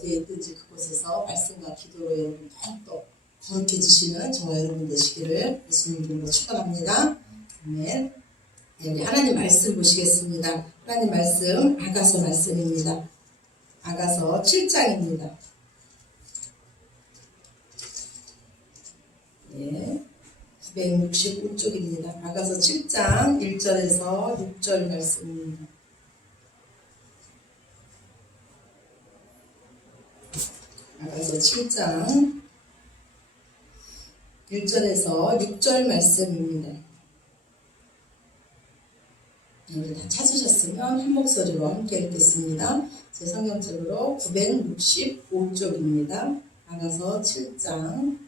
어디에 있든지 그곳에서 말씀과 기도로 여러분 더욱더 거룩해지시는 저와 여러분 되시기를 예수님 이름으로 축원합니다. 아멘. 네, 우리 하나님 말씀 보시겠습니다. 하나님 말씀 아가서 말씀입니다. 아가서 7장입니다. 네, 965쪽입니다. 아가서 7장 1절에서 6절 말씀입니다. 아가서 7장 1절에서 6절 말씀입니다. 우리 다 찾으셨으면 한 목소리로 함께 읽겠습니다. 제 성경책으로 965쪽입니다. 아가서 7장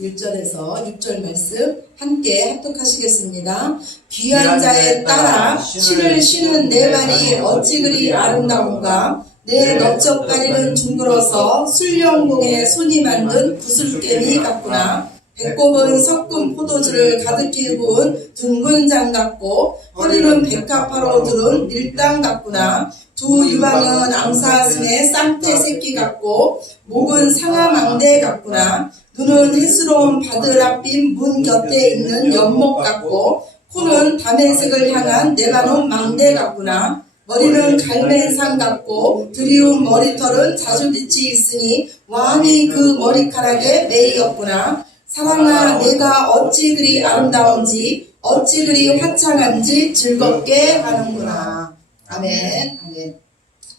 1절에서 6절 말씀 함께 합독하시겠습니다. 귀한 자에 따라 신을 신은 내 발이 어찌 그리 아름다운가. 내 넓적다리는 둥글어서 술령공에 손이 만든 구슬개미 같구나. 배꼽은 섞은 포도주를 가득히 부은 둥근 장 같고 허리는 백합화로 두른 밀당 같구나. 두 유방은 앙사슴의 쌍태 새끼 같고 목은 상아망대 같구나. 눈은 해스러운 바드락빛 문 곁에 있는 연못 같고 코는 다멘색을 향한 네바논 망대 같구나. 머리는 갈멜산 같고 드리운 머리털은 자주빛이 있으니 왕이 그 머리카락에 매이었구나. 사랑아, 내가 어찌 그리 아름다운지 어찌 그리 화창한지 즐겁게 하는구나. 아멘. 아멘.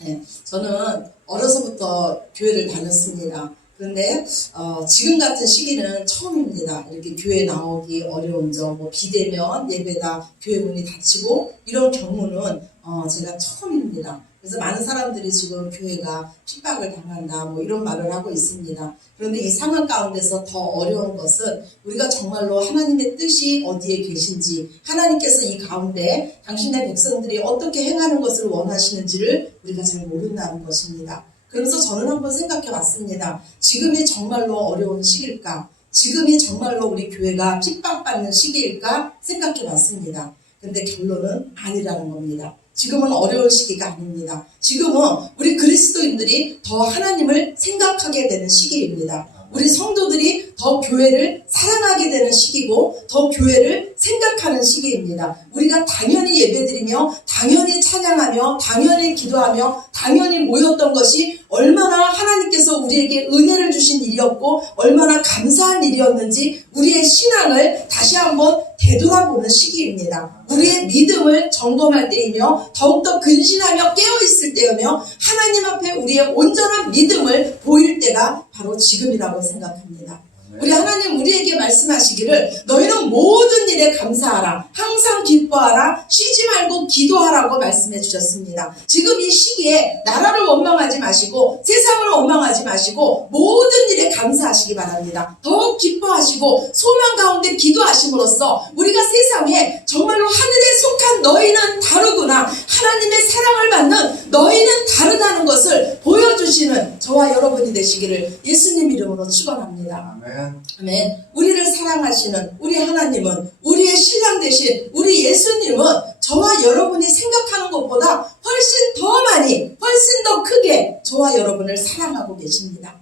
네, 저는 어려서부터 교회를 다녔습니다. 그런데 지금 같은 시기는 처음입니다. 이렇게 교회 나오기 어려운 점, 뭐 비대면 예배다 교회 문이 닫히고 이런 경우는 제가 처음입니다. 그래서 많은 사람들이 지금 교회가 핍박을 당한다 뭐 이런 말을 하고 있습니다. 그런데 이 상황 가운데서 더 어려운 것은 우리가 정말로 하나님의 뜻이 어디에 계신지, 하나님께서 이 가운데 당신의 백성들이 어떻게 행하는 것을 원하시는지를 우리가 잘 모른다는 것입니다. 그래서 저는 한번 생각해 봤습니다. 지금이 정말로 어려운 시기일까? 지금이 정말로 우리 교회가 핍박받는 시기일까? 생각해 봤습니다. 근데 결론은 아니라는 겁니다. 지금은 어려운 시기가 아닙니다. 지금은 우리 그리스도인들이 더 하나님을 생각하게 되는 시기입니다. 우리 성도들이 더 교회를 사랑하게 되는 시기고 더 교회를 생각하는 시기입니다. 우리가 당연히 예배드리며 당연히 찬양하며 당연히 기도하며 당연히 모였던 것이 얼마나 하나님께서 우리에게 은혜를 주신 일이었고 얼마나 감사한 일이었는지 우리의 신앙을 다시 한번 되돌아보는 시기입니다. 우리의 믿음을 점검할 때이며 더욱더 근신하며 깨어있을 때이며 하나님 앞에 우리의 온전한 믿음을 보일 때가 바로 지금이라고 생각합니다. 우리 하나님 우리에게 말씀하시기를 너희는 모든 일에 감사하라. 항상 기뻐하라. 쉬지 말고 기도하라고 말씀해 주셨습니다. 지금 이 시기에 나라를 원망하지 마시고 세상을 원망하지 마시고 모든 일에 감사하시기 바랍니다. 더욱 기뻐하시고 소망 가운데 기도하심으로써 우리가 세상에 정말로 하늘에 속한 너희는 다르구나. 하나님의 사랑을 받는 너희는 다르다는 것을 보여주시는 저와 여러분이 되시기를 예수님 이름으로 축원합니다. 아멘. 아멘. 우리를 사랑하시는 우리 하나님은 우리의 신랑 되신 우리 예수님은 저와 여러분이 생각하는 것보다 훨씬 더 많이 훨씬 더 크게 저와 여러분을 사랑하고 계십니다.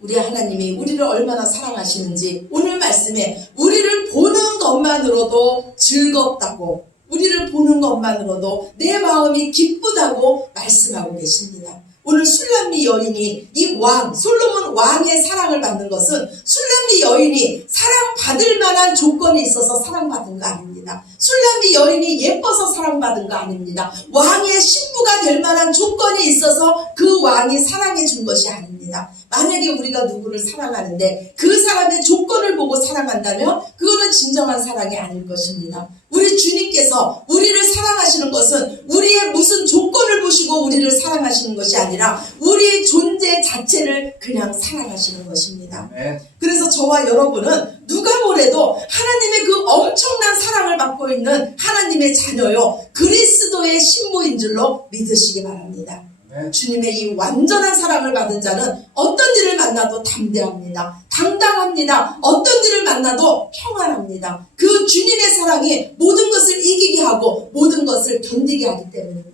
우리 하나님이 우리를 얼마나 사랑하시는지 오늘 말씀에 우리를 보는 것만으로도 즐겁다고 우리를 보는 것만으로도 내 마음이 기쁘다고 말씀하고 계십니다. 오늘 술람미 여인이 이 왕, 솔로몬 왕의 사랑을 받는 것은 술람미 여인이 사랑받을 만한 조건이 있어서 사랑받은 거 아닙니다. 술람미 여인이 예뻐서 사랑받은 거 아닙니다. 왕의 신부가 될 만한 조건이 있어서 그 왕이 사랑해 준 것이 아닙니다. 만약에 우리가 누구를 사랑하는데 그 사람의 조건을 보고 사랑한다면 그거는 진정한 사랑이 아닐 것입니다. 우리 주님께서 우리를 사랑하시는 것은 우리의 무슨 조건을 보시고 우리를 사랑하시는 것이 아니라 우리의 존재 자체를 그냥 사랑하시는 것입니다. 그래서 저와 여러분은 누가 뭐래도 하나님의 그 엄청난 사랑을 받고 있는 하나님의 자녀요 그리스도의 신부인 줄로 믿으시기 바랍니다. 주님의 이 완전한 사랑을 받은 자는 어떤 일을 만나도 담대합니다. 당당합니다. 어떤 일을 만나도 평안합니다. 그 주님의 사랑이 모든 것을 이기게 하고 모든 것을 견디게 하기 때문입니다.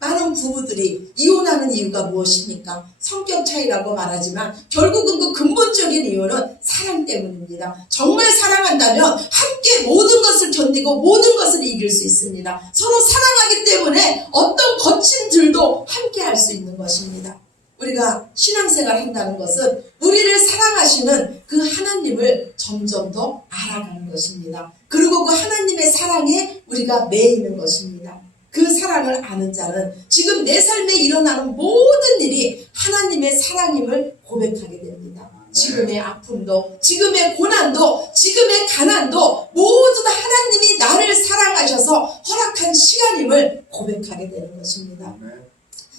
많은 부부들이 이혼하는 이유가 무엇입니까? 성격 차이라고 말하지만 결국은 그 근본적인 이유는 사랑 때문입니다. 정말 사랑한다면 함께 모든 것을 견디고 모든 것을 이길 수 있습니다. 서로 사랑하기 때문에 어떤 거친 들도 함께 할 수 있는 것입니다. 우리가 신앙생활을 한다는 것은 우리를 사랑하시는 그 하나님을 점점 더 알아가는 것입니다. 그리고 그 하나님의 사랑에 우리가 매이는 것입니다. 그 사랑을 아는 자는 지금 내 삶에 일어나는 모든 일이 하나님의 사랑임을 고백하게 됩니다. 지금의 아픔도, 지금의 고난도, 지금의 가난도 모두 다 하나님이 나를 사랑하셔서 허락한 시간임을 고백하게 되는 것입니다.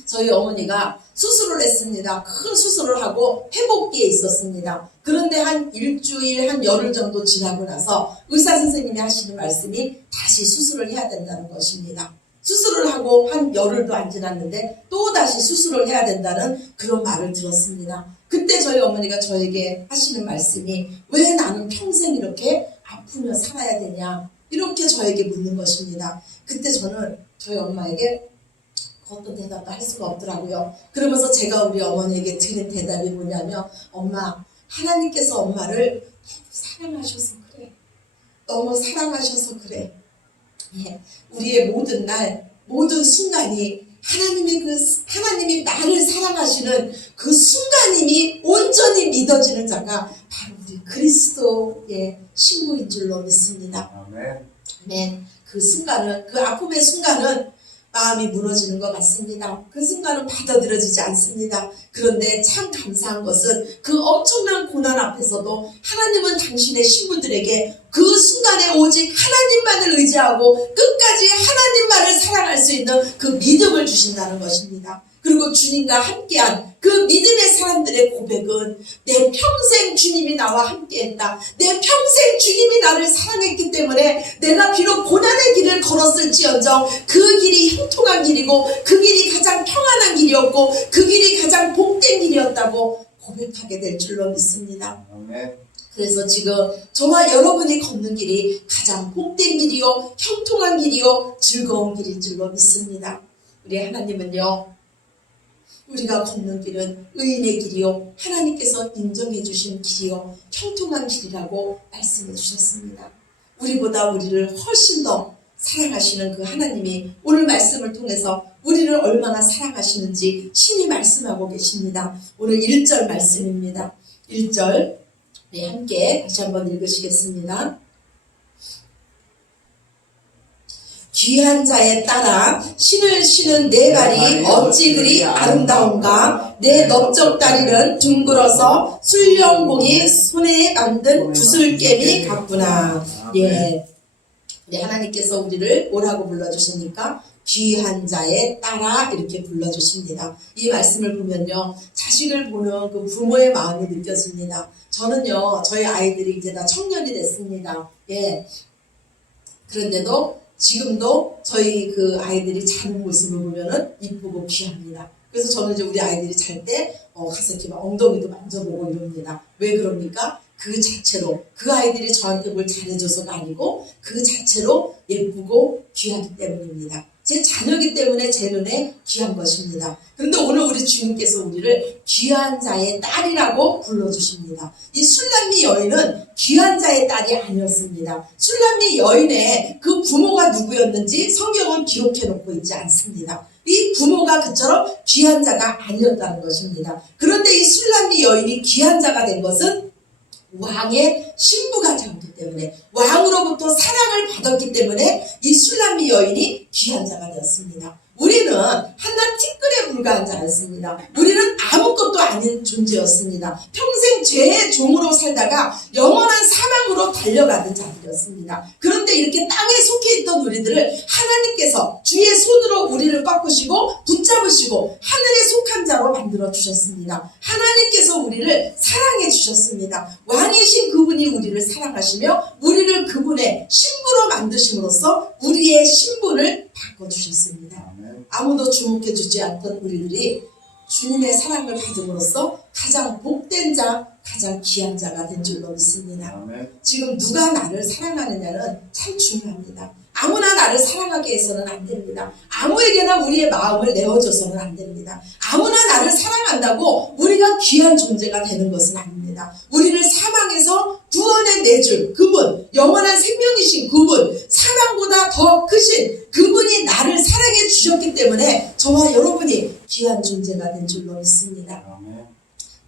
저희 어머니가 수술을 했습니다. 큰 수술을 하고 회복기에 있었습니다. 그런데 한 일주일, 한 열흘 정도 지나고 나서 의사 선생님이 하시는 말씀이 다시 수술을 해야 된다는 것입니다. 수술을 하고 한 열흘도 안 지났는데 또 다시 수술을 해야 된다는 그런 말을 들었습니다. 그때 저희 어머니가 저에게 하시는 말씀이 왜 나는 평생 이렇게 아프며 살아야 되냐 이렇게 저에게 묻는 것입니다. 그때 저는 저희 엄마에게 어떤 대답도 할 수가 없더라고요. 그러면서 제가 우리 어머니에게 드린 대답이 뭐냐면 엄마, 하나님께서 엄마를 너무 사랑하셔서 그래. 너무 사랑하셔서 그래. 예, 우리의 모든 날, 모든 순간이 하나님이 나를 사랑하시는 그 순간임이 온전히 믿어지는 자가 바로 우리 그리스도의 신부인 줄로 믿습니다. 아멘. 그 순간은, 그 아픔의 순간은 마음이 무너지는 것 같습니다. 그 순간은 받아들여지지 않습니다. 그런데 참 감사한 것은 그 엄청난 고난 앞에서도 하나님은 당신의 신부들에게 그 순간에 오직 하나님만을 의지하고 끝까지 하나님만을 사랑할 수 있는 그 믿음을 주신다는 것입니다. 그리고 주님과 함께한 그 믿음의 사람들의 고백은 내 평생 주님이 나와 함께했다. 내 평생 주님이 나를 사랑했기 때문에 내가 비록 고난의 길을 걸었을지언정 그 길이 형통한 길이고 그 길이 가장 평안한 길이었고 그 길이 가장 복된 길이었다고 고백하게 될 줄로 믿습니다. 그래서 지금 저와 여러분이 걷는 길이 가장 복된 길이요, 형통한 길이요, 즐거운 길인 줄로 믿습니다. 우리 하나님은요, 우리가 걷는 길은 의인의 길이요, 하나님께서 인정해 주신 길이요, 형통한 길이라고 말씀해 주셨습니다. 우리보다 우리를 훨씬 더 사랑하시는 그 하나님이 오늘 말씀을 통해서 우리를 얼마나 사랑하시는지 신이 말씀하고 계십니다. 오늘 1절 말씀입니다. 1절 네, 함께 다시 한번 읽으시겠습니다. 귀한 자에 따라 신을 신은 내 발이 어찌 그리 아름다운가. 내 넓적다리는 둥글어서 술령공이 손에 만든 구슬개미 같구나. 예, 네, 하나님께서 우리를 뭐라고 불러주십니까? 귀한 자에 따라 이렇게 불러주십니다. 이 말씀을 보면요, 자식을 보는 그 부모의 마음이 느껴집니다. 저는요, 저희 아이들이 이제 다 청년이 됐습니다. 예. 그런데도 지금도 저희 그 아이들이 자는 모습을 보면은 이쁘고 귀합니다. 그래서 저는 이제 우리 아이들이 잘 때 가서 이렇게 막 엉덩이도 만져보고 이럽니다. 왜 그럽니까? 그 자체로 그 아이들이 저한테 뭘 잘해줘서가 아니고 그 자체로 예쁘고 귀하기 때문입니다. 제 자녀이기 때문에 제 눈에 귀한 것입니다. 그런데 오늘 우리 주님께서 우리를 귀한 자의 딸이라고 불러주십니다. 이 술람미 여인은 귀한 자의 딸이 아니었습니다. 술람미 여인의 그 부모가 누구였는지 성경은 기록해 놓고 있지 않습니다. 이 부모가 그처럼 귀한 자가 아니었다는 것입니다. 그런데 이 술람미 여인이 귀한 자가 된 것은 왕의 신부가 되었기 때문에, 왕으로부터 사랑을 받았기 때문에 이 술람미 여인이 귀한 자가 되었습니다. 우리는 한낱 티끌에 불과한 자였습니다. 우리는 아무것도 아닌 존재였습니다. 평생 죄의 종으로 살다가 영원한 사망으로 달려가던 자들이었습니다. 그런데 이렇게 땅에 속해 있던 우리들을 하나님께서 주의 손으로 우리를 꺾으시고 붙잡으시고 하늘에 속한 자로 만들어 주셨습니다. 하나님께서 우리를 사랑해 주셨습니다. 왕이신 그분이 우리를 사랑하시며 우리를 그분의 신부로 만드심으로써 우리의 신분을 바꿔주셨습니다. 아무도 주목해주지 않던 우리들이 주님의 사랑을 받음으로써 가장 복된 자, 가장 귀한 자가 된 줄로 믿습니다. 지금 누가 나를 사랑하느냐는 참 중요합니다. 아무나 나를 사랑하게 해서는 안 됩니다. 아무에게나 우리의 마음을 내어줘서는 안 됩니다. 아무나 나를 사랑한다고 우리가 귀한 존재가 되는 것은 아닙니다. 우리를 사망에서 구원해 내줄 그분, 영원한 생명이신 그분, 사망보다 더 크신 그분이 나를 사랑해 주셨기 때문에 저와 여러분이 귀한 존재가 된 줄로 믿습니다.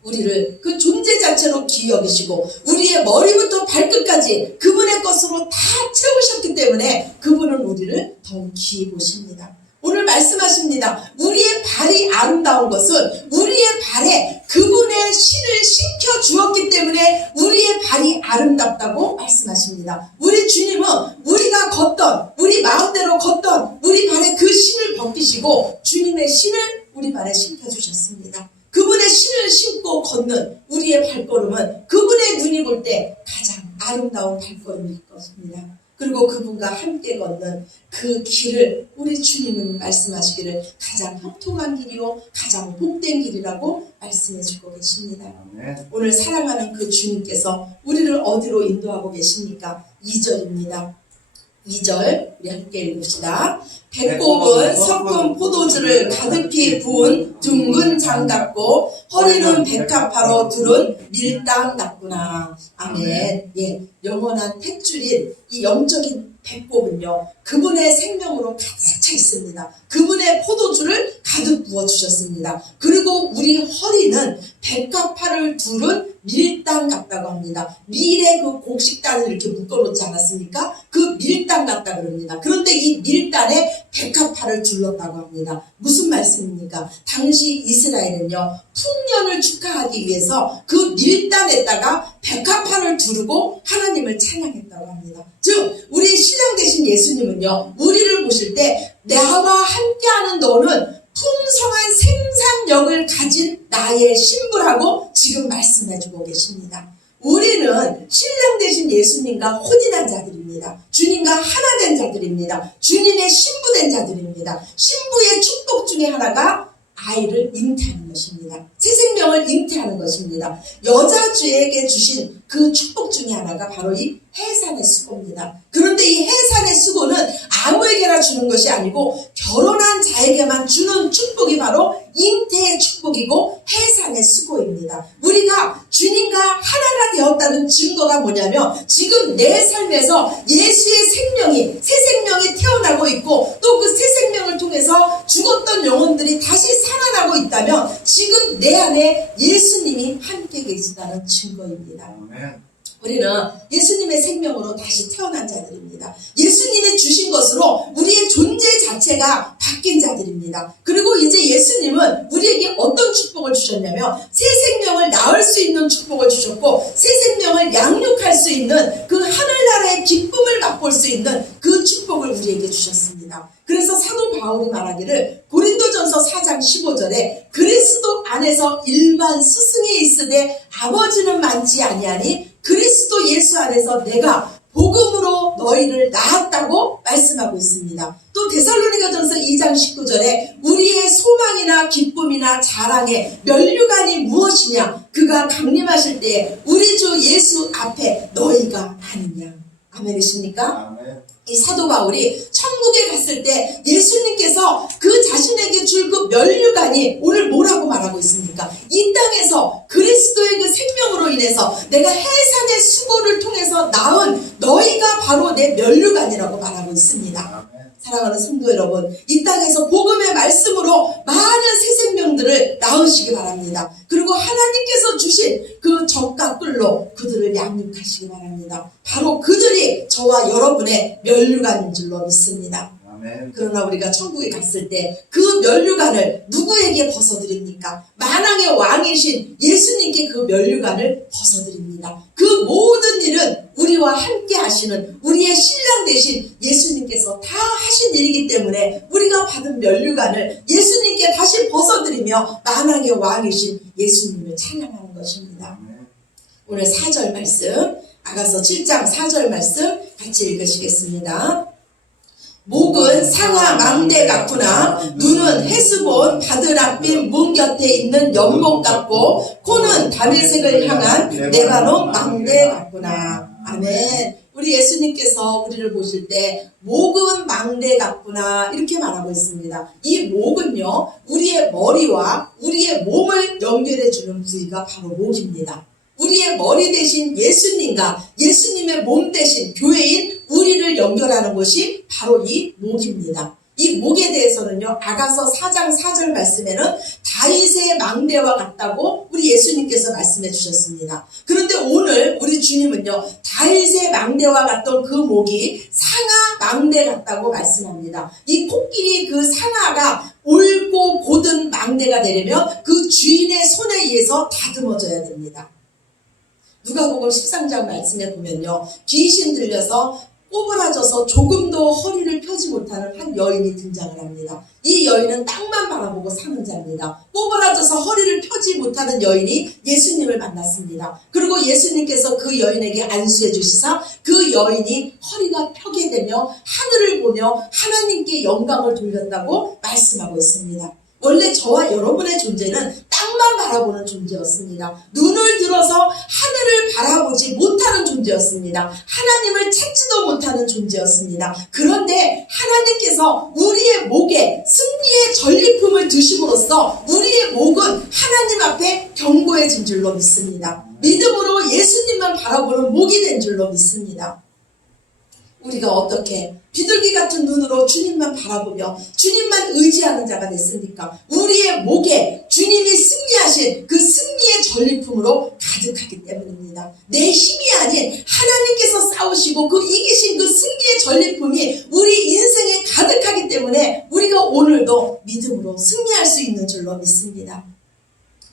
우리를 그 존재 자체로 귀히 여기시고 우리의 머리부터 발끝까지 그분의 것으로 다 채우셨기 때문에 그분은 우리를 더욱 귀히 보십니다. 오늘 말씀하십니다. 우리의 발이 아름다운 것은 우리의 발에 그분의 신을 심겨 주었기 때문에 우리의 발이 아름답다고 말씀하십니다. 우리 주님은 우리가 걷던, 우리 마음대로 걷던 우리 발에 그 신을 벗기시고 주님의 신을 우리 발에 심겨 주셨습니다. 그분의 신을 신고 걷는 우리의 발걸음은 그분의 눈이 볼 때 가장 아름다운 발걸음일 것입니다. 그리고 그분과 함께 걷는 그 길을 우리 주님은 말씀하시기를 가장 협통한 길이요 가장 복된 길이라고 말씀해 주고 계십니다. 오늘 사랑하는 그 주님께서 우리를 어디로 인도하고 계십니까? 2절입니다. 2절 우리 함께 읽읍시다. 배꼽은 섞은 포도주를 가득히 부은 둥근 장 같고 허리는 백합화로 두른 밀당 같구나. 아멘. 예, 영원한 탯줄인 이 영적인 배꼽은요 그분의 생명으로 가득 차 있습니다. 그분의 포도주를 가득 부어주셨습니다. 그리고 우리 허리는 백합화를 두른 밀당 같다고 합니다. 밀의 그 곡식단을 이렇게 묶어놓지 않았습니까? 그 밀당 같다 그럽니다. 그런데 이 밀단에 백합화를 둘렀다고 합니다. 무슨 말씀입니까? 당시 이스라엘은요 풍년을 축하하기 위해서 그 밀단에다가 백합화를 두르고 하나님을 찬양했다고 합니다. 즉 우리 신랑 되신 예수님은요 우리를 보실 때 나와 함께하는 너는 풍성한 생산력을 가진 나의 신부라고 지금 말씀해주고 계십니다. 우리는 신랑 되신 예수님과 혼인한 자들입니다. 주님과 하나 된 자들입니다. 주님의 신부된 자들입니다. 신부의 축복 중에 하나가 아이를 잉태하는 것입니다. 새 생명을 잉태하는 것입니다. 여자주에게 주신 그 축복 중에 하나가 바로 이 해산의 수고입니다. 그런데 이 해산의 수고는 아무에게나 주는 것이 아니고 결혼한 자에게만 주는 축복이 바로 잉태의 축복이고 해산의 수고입니다. 우리가 주님과 하나가 되었다는 증거가 뭐냐면 지금 내 삶에서 예수의 생명이 새 생명이 태어나고 있고 또 그 새 생명을 통해서 죽었던 영혼들이 다시 살아나고 있다면 지금 내 안에 예수님이 함께 계시다는 증거입니다. 우리는 예수님의 생명으로 다시 태어난 자들입니다. 예수님이 주신 것으로 우리의 존재 자체가 바뀐 자들입니다. 그리고 이제 예수님은 우리에게 어떤 축복을 주셨냐면 새 생명을 낳을 수 있는 축복을 주셨고 새 생명을 양육할 수 있는 그 하늘나라의 기쁨을 맛볼 수 있는 그 축복을 우리에게 주셨습니다. 그래서 사도 바울이 말하기를 고린도전서 4장 15절에 그리스도 안에서 일반 스승이 있으되 아버지는 많지 아니하니 그리스도 예수 안에서 내가 복음으로 너희를 낳았다고 말씀하고 있습니다. 또 데살로니가전서 2장 19절에 우리의 소망이나 기쁨이나 자랑의 면류관이 무엇이냐 그가 강림하실 때에 우리 주 예수 앞에 너희가 아느냐. 아멘이십니까? 아멘. 이 사도 바울이 천국에 갔을 때 예수님께서 그 자신에게 줄 그 면류관이 오늘 뭐라고 말하고 있습니까? 이 땅에서 그리스도의 그 생명으로 인해서 내가 해산의 수고를 통해서 낳은 너희가 바로 내 면류관이라고 말하고 있습니다. 사랑하는 성도 여러분, 이 땅에서 복음의 말씀으로 많은 새 생명들을 낳으시기 바랍니다. 그리고 하나님께서 주신 그 젖과 꿀로 그들을 양육하시기 바랍니다. 바로 그들이 저와 여러분의 면류관인 줄로 믿습니다. 아멘. 그러나 우리가 천국에 갔을 때 그 면류관을 누구에게 벗어드립니까? 만왕의 왕이신 예수님께 그 면류관을 벗어드립니다. 그 모든 일은 우리와 함께 하시는 우리의 신랑 되신 예수님께서 다 하신 일이기 때문에 우리가 받은 면류관을 예수님께 다시 벗어드리며 만왕의 왕이신 예수님을 찬양하는 것입니다. 오늘 4절 말씀, 아가서 7장 4절 말씀 같이 읽으시겠습니다. 목은 상아 망대 같구나. 눈은 헤스본 바드락빔 문 곁에 있는 연못 같고 코는 다메섹을 향한 레바논 망대 같구나. 아멘. 우리 예수님께서 우리를 보실 때 목은 망대 같구나 이렇게 말하고 있습니다. 이 목은요, 우리의 머리와 우리의 몸을 연결해 주는 부위가 바로 목입니다. 우리의 머리 대신 예수님과 예수님의 몸 대신 교회인 우리를 연결하는 것이 바로 이 목입니다. 이 목에 대해서는요, 아가서 4장 4절 말씀에는 다윗의 망대와 같다고 우리 예수님께서 말씀해 주셨습니다. 그런데 오늘 우리 주님은요, 다윗의 망대와 같던 그 목이 상아 망대 같다고 말씀합니다. 이 코끼리 그 상아가 옳고 곧은 망대가 되려면 그 주인의 손에 의해서 다듬어져야 됩니다. 누가복음 13장 말씀에 보면요, 귀신 들려서 꼬부라져서 조금도 허리를 펴지 못하는 한 여인이 등장을 합니다. 이 여인은 땅만 바라보고 사는 자입니다. 꼬부라져서 허리를 펴지 못하는 여인이 예수님을 만났습니다. 그리고 예수님께서 그 여인에게 안수해 주시사 그 여인이 허리가 펴게 되며 하늘을 보며 하나님께 영광을 돌렸다고 말씀하고 있습니다. 원래 저와 여러분의 존재는 땅만 바라보는 존재였습니다. 눈을 들어서 하늘을 바라보지 못하는 존재였습니다. 하나님을 찾지도 못하는 존재였습니다. 그런데 하나님께서 우리의 목에 승리의 전리품을 두심으로써 우리의 목은 하나님 앞에 견고해진 줄로 믿습니다. 믿음으로 예수님만 바라보는 목이 된 줄로 믿습니다. 우리가 어떻게 비둘기 같은 눈으로 주님만 바라보며 주님만 의지하는 자가 됐습니까? 우리의 목에 주님이 승리하신 그 승리의 전리품으로 가득하기 때문입니다. 내 힘이 아닌 하나님께서 싸우시고 그 이기신 그 승리의 전리품이 우리 인생에 가득하기 때문에 우리가 오늘도 믿음으로 승리할 수 있는 줄로 믿습니다.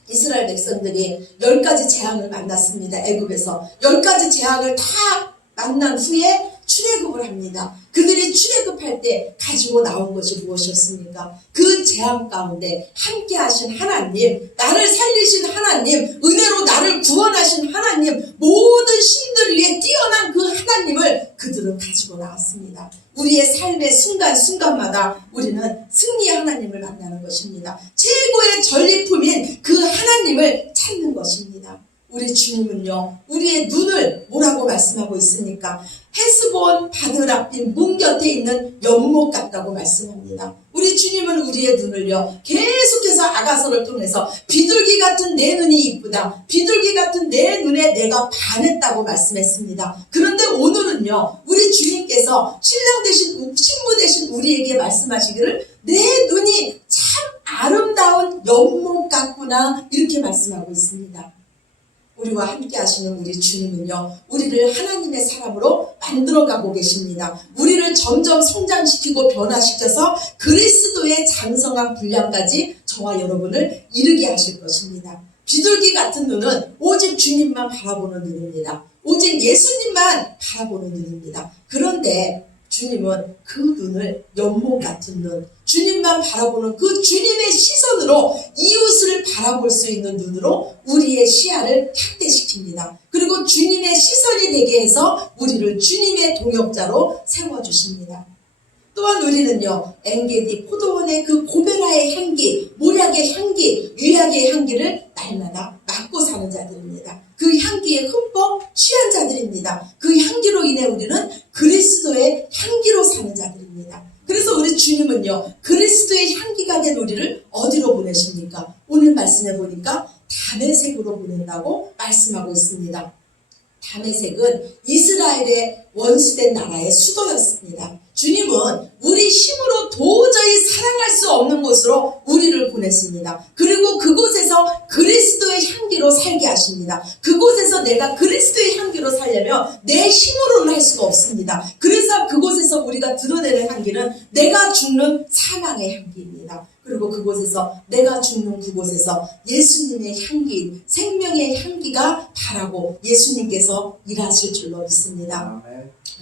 이스라엘 백성들이 10가지 재앙을 만났습니다. 애굽에서 10가지 재앙을 다 만난 후에 출애굽을 합니다. 그들이 출애굽할 때 가지고 나온 것이 무엇이었습니까? 그 재앙 가운데 함께 하신 하나님, 나를 살리신 하나님, 은혜로 나를 구원하신 하나님, 모든 신들 위에 뛰어난 그 하나님을 그들은 가지고 나왔습니다. 우리의 삶의 순간순간마다 우리는 승리의 하나님을 만나는 것입니다. 최고의 전리품인 그 하나님을 찾는 것입니다. 우리 주님은요, 우리의 눈을 뭐라고 말씀하고 있습니까? 헤스본 바드락빔 문 곁에 있는 연못 같다고 말씀합니다. 우리 주님은 우리의 눈을요, 계속해서 아가서를 통해서 비둘기 같은 내 눈이 이쁘다, 비둘기 같은 내 눈에 내가 반했다고 말씀했습니다. 그런데 오늘은요, 우리 주님께서 신랑 되신 신부 되신 우리에게 말씀하시기를 내 눈이 참 아름다운 연못 같구나 이렇게 말씀하고 있습니다. 우리와 함께 하시는 우리 주님은요, 우리를 하나님의 사람으로 만들어가고 계십니다. 우리를 점점 성장시키고 변화시켜서 그리스도의 장성한 분량까지 저와 여러분을 이르게 하실 것입니다. 비둘기 같은 눈은 오직 주님만 바라보는 눈입니다. 오직 예수님만 바라보는 눈입니다. 그런데 주님은 그 눈을 연못 같은 눈, 주님만 바라보는 그 주님의 시선으로 이웃을 바라볼 수 있는 눈으로 우리의 시야를 확대시킵니다. 그리고 주님의 시선이 되게 해서 우리를 주님의 동역자로 세워주십니다. 또한 우리는요, 엔게디 포도원의 그 고베라의 향기, 모략의 향기, 유약의 향기를 날마다 맡고 사는 자들입니다. 그 향기에 흠뻑 취한 자들입니다. 그 향기로 인해 우리는 그리스도의 향기로 사는 자들입니다. 그래서 우리 주님은요, 그리스도의 향기가 된 우리를 어디로 보내십니까? 오늘 말씀해 보니까 다메섹으로 보낸다고 말씀하고 있습니다. 다메섹은 이스라엘의 원수된 나라의 수도였습니다. 주님은 우리 힘으로 도저히 사랑할 수 없는 곳으로 우리를 보냈습니다. 그리고 그곳에서 그리스도의 향기로 살게 하십니다. 그곳에서 내가 그리스도의 향기로 살려면 내 힘으로는 할 수가 없습니다. 그래서 그곳에서 우리가 드러내는 향기는 내가 죽는 사망의 향기입니다. 그리고 그곳에서 내가 죽는 그곳에서 예수님의 향기, 생명의 향기가 바라고 예수님께서 일하실 줄로 믿습니다.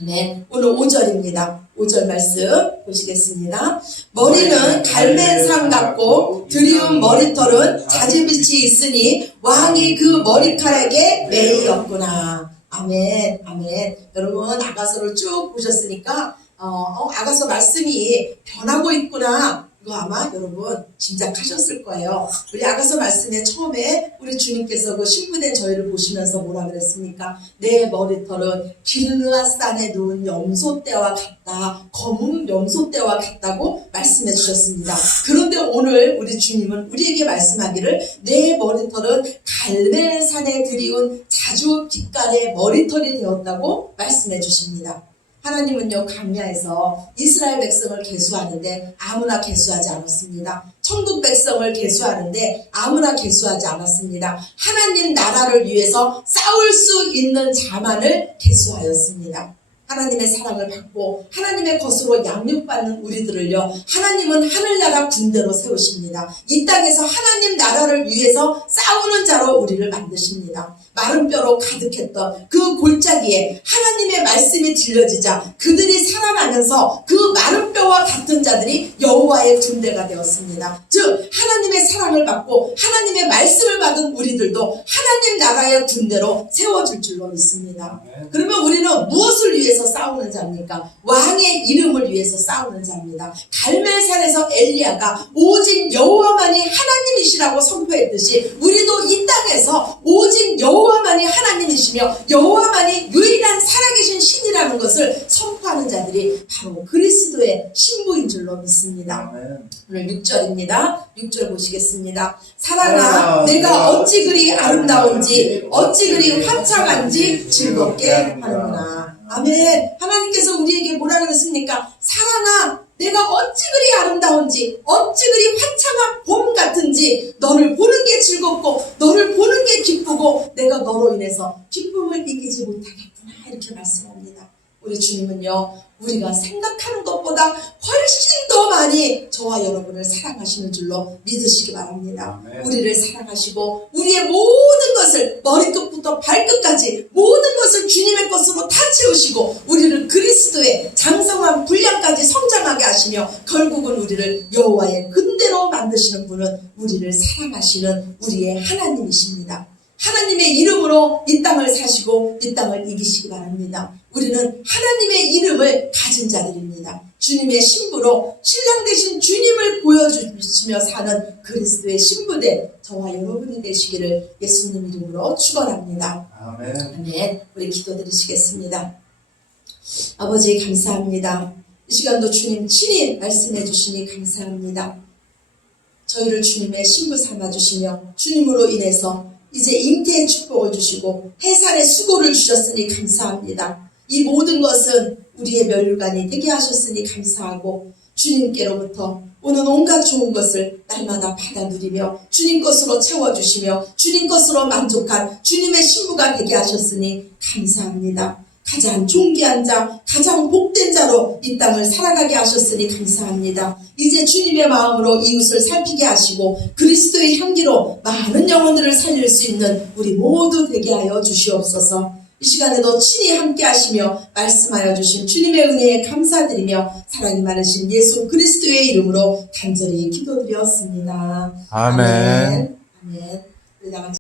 아멘. 오늘 5절입니다. 5절 말씀 보시겠습니다. 머리는 갈멜상 같고 드리운 머리털은 자질빛이 있으니 왕이 그 머리카락에 매이었구나. 아멘. 아멘. 여러분 아가서를 쭉 보셨으니까 아가서 말씀이 변하고 있구나. 이거 아마 여러분 짐작하셨을 거예요. 우리 아가서 말씀에 처음에 우리 주님께서 그 신부된 저희를 보시면서 뭐라 그랬습니까? 내 머리털은 길르앗산에 누운 염소떼와 같다. 검은 염소떼와 같다고 말씀해 주셨습니다. 그런데 오늘 우리 주님은 우리에게 말씀하기를 내 머리털은 갈멜산에 들이운 자주 빛깔의 머리털이 되었다고 말씀해 주십니다. 하나님은요, 광야에서 이스라엘 백성을 계수하는데 아무나 계수하지 않았습니다. 천국 백성을 계수하는데 아무나 계수하지 않았습니다. 하나님 나라를 위해서 싸울 수 있는 자만을 계수하였습니다. 하나님의 사랑을 받고 하나님의 것으로 양육받는 우리들을요, 하나님은 하늘나라 군대로 세우십니다. 이 땅에서 하나님 나라를 위해서 싸우는 자로 우리를 만드십니다. 마른 뼈로 가득했던 그 골짜기에 하나님의 말씀이 들려지자 그들이 살아나면서 그 마른 뼈와 같은 자들이 여호와의 군대가 되었습니다. 즉 하나님의 사랑을 받고 하나님의 말씀을 받은 우리들도 하나님 나라의 군대로 세워질 줄로 믿습니다. 그러면 우리는 무엇을 위해서 싸우는 자입니까? 왕의 이름을 위해서 싸우는 자입니다. 갈멜산에서 엘리야가 오직 여호와만이 하나님이시라고 선포했듯이 우리도 이 땅에서 오직 여호와만이 하나님이시며 여호와만이 유일한 살아계신 신이라는 것을 선포하는 자들이 바로 그리스도의 신부인 줄로 믿습니다. 오늘 6절입니다. 6절 보시겠습니다. 사랑아, 내가 어찌 그리 아름다운지 어찌 그리 화창한지 즐겁게 하는구나. 아멘. 하나님께서 우리에게 뭐라 그랬습니까? 사랑아, 내가 어찌 그리 아름다운지 어찌 그리 화창한 봄 같은지 너를 보는 게 즐겁고 너를 보는 게 기쁘고 내가 너로 인해서 기쁨을 이기지 못하겠구나. 이렇게 말씀합니다. 우리 주님은요, 우리가 생각하는 것보다 훨씬 더 많이 저와 여러분을 사랑하시는 줄로 믿으시기 바랍니다. 우리를 사랑하시고 우리의 모든 것을 머리끝부터 발끝까지 모든 것을 주님의 것으로 다 채우시고 우리를 그리스도의 장성한 분량까지 성장하게 하시며 결국은 우리를 여호와의 군대로 만드시는 분은 우리를 사랑하시는 우리의 하나님이십니다. 하나님의 이름으로 이 땅을 사시고 이 땅을 이기시기 바랍니다. 우리는 하나님의 이름을 가진 자들입니다. 주님의 신부로 신랑 되신 주님을 보여주시며 사는 그리스도의 신부된 저와 여러분이 되시기를 예수님 이름으로 축원합니다. 아멘. 아멘. 우리 기도드리시겠습니다. 아버지 감사합니다. 이 시간도 주님 친히 말씀해 주시니 감사합니다. 저희를 주님의 신부 삼아주시며 주님으로 인해서 이제 잉태의 축복을 주시고 해산의 수고를 주셨으니 감사합니다. 이 모든 것은 우리의 멸류관이 되게 하셨으니 감사하고 주님께로부터 오는 온갖 좋은 것을 날마다 받아 누리며 주님 것으로 채워주시며 주님 것으로 만족한 주님의 신부가 되게 하셨으니 감사합니다. 가장 존귀한 자, 가장 복된 자로 이 땅을 살아가게 하셨으니 감사합니다. 이제 주님의 마음으로 이웃을 살피게 하시고 그리스도의 향기로 많은 영혼들을 살릴 수 있는 우리 모두 되게 하여 주시옵소서. 이 시간에도 친히 함께 하시며 말씀하여 주신 주님의 은혜에 감사드리며 사랑이 많으신 예수 그리스도의 이름으로 간절히 기도드렸습니다. 아멘. 아멘. 우리 다 같이